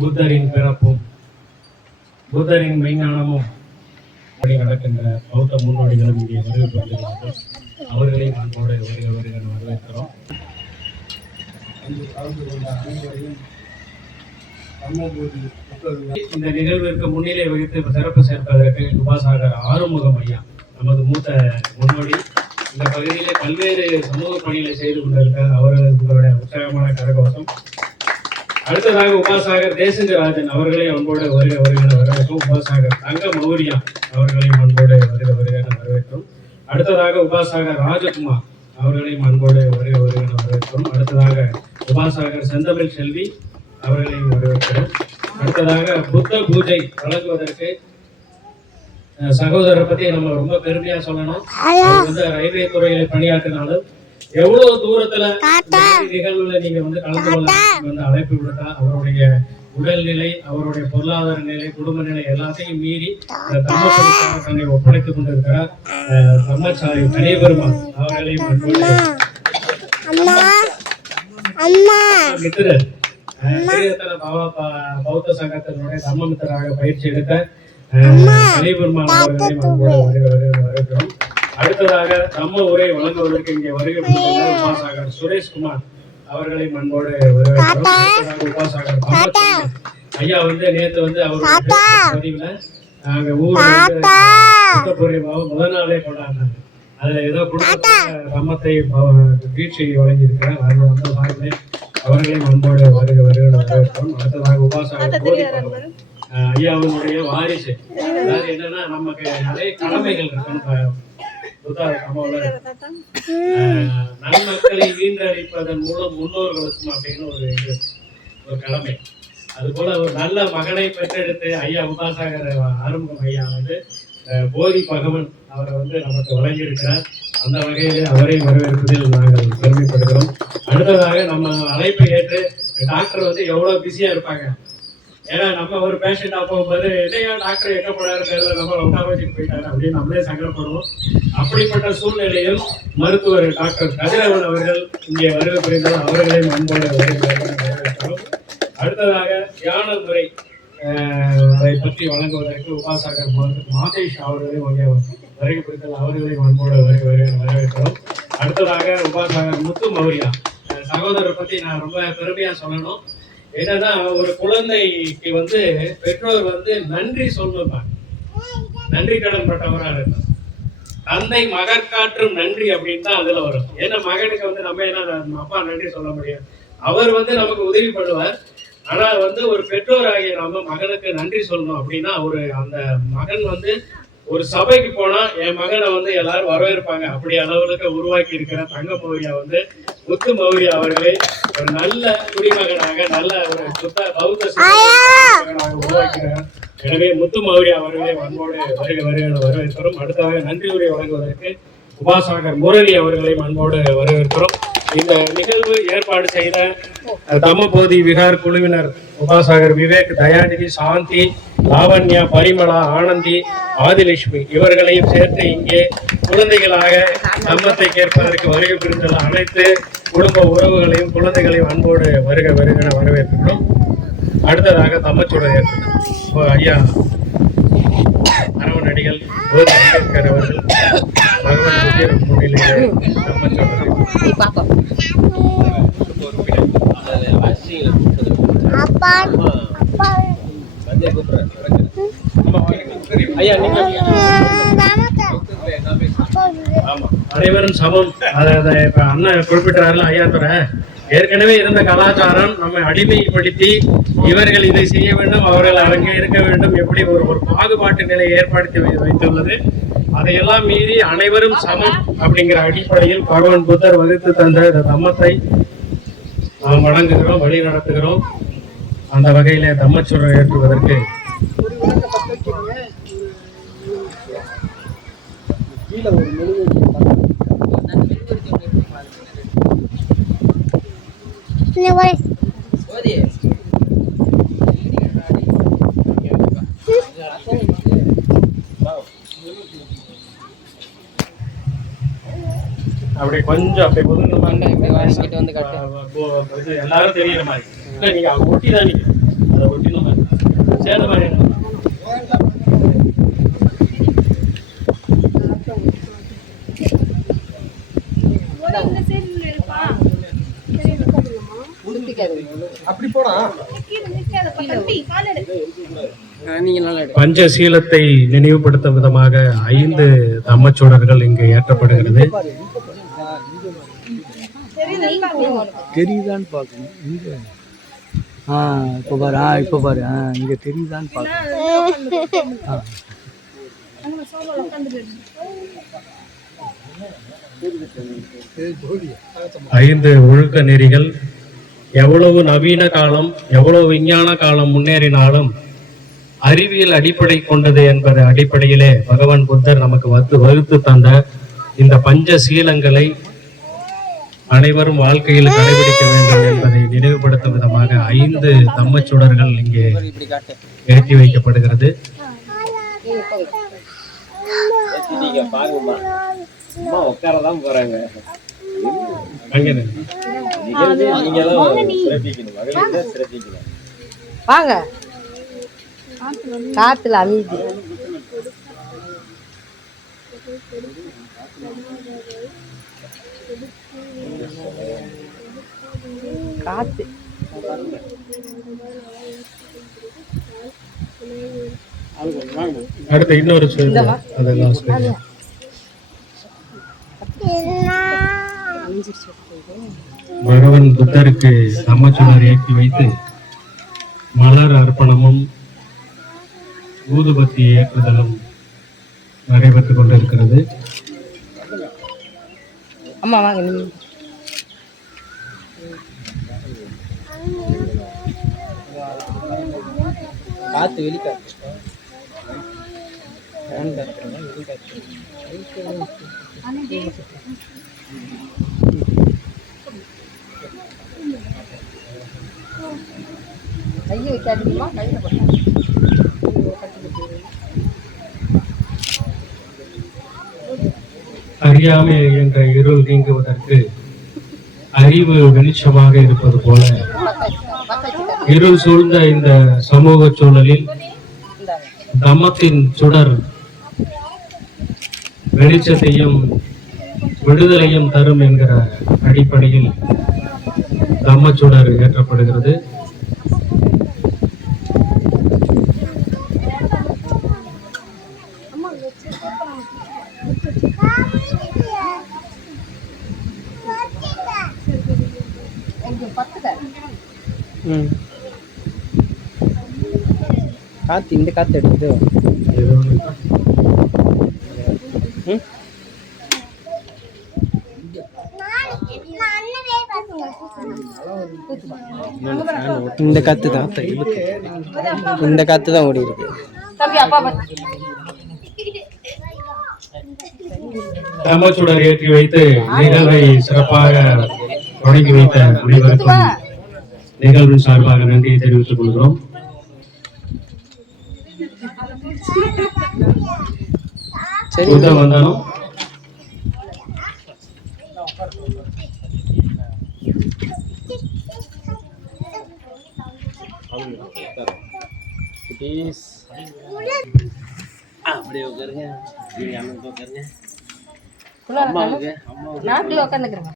புத்தரின் பிறப்பும் புத்தரின் மெய்ஞானமும் நடக்கின்ற பௌத்த முன்னோடிகளும் இங்கே வருகிறார்கள். அவர்களை அன்போடு வருக வரவேற்கிறோம். இந்த நிகழ்விற்கு முன்னிலை வகித்து சிறப்பு சேர்ப்பதற்கு உபாசகர் ஆறுமுகம் ஐயா, நமது மூத்த முன்னோடி, இந்த பகுதியிலே பல்வேறு சமூக பணிகளை செய்து கொண்டிருக்கிறார். அவர்கள் உங்களுடைய உற்சாகமான கரகோஷம். அடுத்ததாக உபாசகர் தேசிங்கராஜன் அவர்களை அன்போடு வருக வரவேற்கும். உபாசகர் தங்க மௌரியா அவர்களையும் அன்போடு வருக வரவேற்கும். அடுத்ததாக உபாசகர் ராஜகுமார் அவர்களையும் அன்போடு வருக வரவேற்கிறோம். அடுத்ததாக உபாசகர் செந்தமிழ் செல்வி அவர்களையும் வரவேற்கிறோம். அடுத்ததாக புத்த பூஜை வழங்குவதற்கு சகோதரரை பத்தி நம்ம ரொம்ப பெருமையா சொல்லணும். ரயில்வே துறையில பணியாற்றினாலும் எவ்வளவு தூரத்துல நிகழ்வுல நீங்க கலந்து கொள்ள அழைப்பு விடுத்தா அவருடைய உடல்நிலை, அவருடைய பொருளாதார நிலை, குடும்ப நிலை எல்லாத்தையும் மீறி தம்ம தன்னை ஒப்படைத்துக் கொண்டிருக்கிறார் தம்மச்சாரி கலியபெருமான் அவர்களையும் மித்திரர் பௌத்த சங்கத்தினுடைய தம்மமித்தராக பயிற்சி எடுத்த கலியபெருமான் அவர்களையும் வரவேற்கிறோம். அடுத்ததாக தம்ம உரை வழங்குவதற்கு இங்கே வருகை உபாசகர் சுரேஷ்குமார் அவர்களை அன்போடு வரவேற்கிறோம். உபாசகர் ஐயா நேற்று அவருடைய பதிவுல நாங்க ஊர் முதல் நாளே கொண்டாடினாங்க. அதுல ஏதோ குடும்பத்தை தம்மத்தை வீழ்ச்சி வழங்கி இருக்கிறார். அவர்களையும் அன்போடு வருக வரவேற்கிறோம். அடுத்ததாக உபாசகர் ஐயாவுடைய வாரிசு. அதாவது என்னன்னா நமக்கு நிறைய கடமைகள் இருக்கணும். நன்மக்களை வீண்டளிப்பதன் மூலம் முன்னோர்களுக்கும் அப்படின்னு ஒரு கடமை. அது போல ஒரு நல்ல மகனை பெற்றெடுத்து ஐயா உபாசகர் ஆறுமுகம் ஐயா போதி பகவன் அவரை நமக்கு வழங்கியிருக்கிறார். அந்த வகையில் அவரை வரவேற்பதில் நாங்கள் பெருமைப்படுகிறோம். அடுத்ததாக நம்ம அழைப்பை ஏற்று டாக்டர் எவ்வளவு பிஸியா இருப்பாங்க. ஏன்னா நம்ம ஒரு பேஷண்டா போகும்போது என்னையா டாக்டர் எங்க போனாரு நம்ம உட்காந்துட்டு போயிட்டாரு அப்படின்னு நம்மளே சங்கடப்படுவோம். அப்படிப்பட்ட சூழ்நிலையில் மருத்துவர் டாக்டர் கதிரவன் அவர்கள் இங்கே வருகை புரிந்தால் அவர்களையும் அன்போடு வரவேற்கிறோம். அடுத்ததாக தியான முறை அதை பற்றி வழங்குவதற்கு உபாசகர் மாதேஷ் அவர்களையும் வருகை புரிந்தால் அவர்களையும் அன்போடு வரவேற்கிறோம். அடுத்ததாக உபாசகர் முத்து மௌரியா சகோதரரை பத்தி நான் ரொம்ப பெருமையா சொல்லணும். என்னன்னா ஒரு குழந்தைக்கு பெற்றோர் நன்றி சொல்லணும், நன்றி கடன் பட்டவரா இருக்கும். தந்தை மகற்காற்றும் நன்றி அப்படின்னு தான் அதுல வரும். ஏன்னா மகனுக்கு நம்ம என்ன அப்பா நன்றி சொல்ல முடியும், அவர் நமக்கு உதவி பண்ணுவார். ஆனா ஒரு பெற்றோர் ஆகிய நம்ம மகனுக்கு நன்றி சொல்லணும் அப்படின்னா அந்த மகன் ஒரு சபைக்கு போனா என் மகனை எல்லாரும் வரவேற்பாங்க. அப்படி அளவுக்கு உருவாக்கி இருக்கிற தங்க மௌரியா முத்து மௌரியா அவர்களை ஒரு நல்ல குடிமகனாக நல்ல ஒரு பௌத்த மகனாக உருவாக்கிறார். எனவே முத்து மௌரியா அவர்களை அன்போடு வரவேற்கிறோம். அடுத்ததாக நன்றி உரை வழங்குவதற்கு உபாசகர் முரளி அவர்களையும் அன்போடு வரவேற்கிறோம். இந்த நிகழ்வு ஏற்பாடு செய்த தம்மபோதி விகார் குழுவினர் உபாசகர் விவேக், தயாநிதி, சாந்தி, லாவண்யா, பரிமளா, ஆனந்தி, ஆதிலட்சுமி இவர்களையும் சேர்த்து இங்கே குழந்தைகளாக தம்மத்தை கேட்பதற்கு வருகை புரிந்துள்ள அனைத்து குடும்ப உறவுகளையும் குழந்தைகளையும் அன்போடு வருக வரவேற்கிறோம். அடுத்ததாக தம்மச்சூடர் ஏற்பட்டார் ஐயா அரவன் அடிகள் போதி அம்பேத்கர் அவர்கள் பகவான் புத்திர முன்னிலையிலே தம்மச்சூடர் அனைவரும் சமம். அண்ணன் குறிப்பிட்டார்கள் ஐயா துறை ஏற்கனவே இருந்த கலாச்சாரம் நம்மை அடிமைப்படுத்தி இவர்கள் இதை செய்ய வேண்டும், அவர்கள் அங்கே இருக்க வேண்டும், எப்படி ஒரு பாகுபாட்டு நிலையை ஏற்படுத்தி வைத்துள்ளது. அதையெல்லாம் மீறி அனைவரும் சமம் அப்படிங்கிற அடிப்படையில் பகவான் புத்தர் வகுத்து தந்த இந்த தம்மத்தை நாம் வணங்குகிறோம், வழி நடத்துகிறோம். அந்த வகையில தம்மச்சூடர் ஏற்றுவதற்கு அப்படியே கொஞ்சம் அப்படியே ஒதுங்க வாங்கிட்டு வந்து காட்டு. இது எல்லாரும் தெரியுற மாதிரி இல்லை, நீங்க அவங்க ஒட்டி தான் நீங்க அதை ஒட்டின மாதிரி சேர்ந்த மாதிரி அப்படி போடா. பஞ்சசீலத்தை நினைவுபடுத்தும் விதமாக 5 தம்மச்சுடர்கள் இங்கு ஏற்றப்படுகிறது. தெரியுதான்னு பார்க்கணும். இங்க இப்போ பாரு, இப்போ பாரு, இங்க தெரியுதான்னு பார்க்கணும். 5 ஒழுக்க நெறிகள். எவ்வளவு நவீன காலம், எவ்வளவு விஞ்ஞான காலம் முன்னேறினாலும் அறிவியல் அடிப்படை கொண்டது என்பது அடிப்படையிலே பகவான் புத்தர் நமக்கு வகுத்து தந்த இந்த பஞ்சசீலங்களை அனைவரும் வாழ்க்கையில் கடைபிடிக்க வேண்டும் என்பதை நினைவுபடுத்தும் விதமாக 5 தம்மச்சுடர்கள் இங்கே ஏற்றி வைக்கப்படுகிறது. உட்காரதான் போறாங்க. வாங்க, காத்துல அமைதி. காத்து அடுத்து இன்னொரு அதெல்லாம் சொல்லி பகவான் புத்தருக்கு தம்மச்சுடர் ஏற்றி வைத்து மலர் அர்ப்பணமும் ஊதுபத்தி ஏற்றுதலும் நடைபெற்றுக் கொண்டிருக்கிறது. அம்மா வாங்க. நீ காத்து வெளிக்காத்து கையை வைக்காதீங்கம்மா. கையில் அறியாமை என்ற இருள் நீங்குவதற்கு அறிவு வெளிச்சமாக இருப்பது போல இருள் சூழ்ந்த இந்த சமூக சூழலில் தம்மத்தின் சுடர் வெளிச்சத்தையும் விடுதலையும் தரும் என்கிற அடிப்படையில் தம்மச்சுடர் ஏற்றப்படுகிறது. காத்து இந்த காத்து எடுத்து இந்த காத்து தான் இந்த காத்து தான் ஓடி இருக்கு. தம்மச்சுடர் ஏற்றி வைத்து நிகழ்வை சிறப்பாக தொடங்கி வைத்த அனைவருக்கும் நிகழ்வின் சார்பாக நன்றியை தெரிவித்துக் கொள்கிறோம். வந்தாலும் அப்படியே உட்காருங்க. உட்காந்துக்கிறேன்.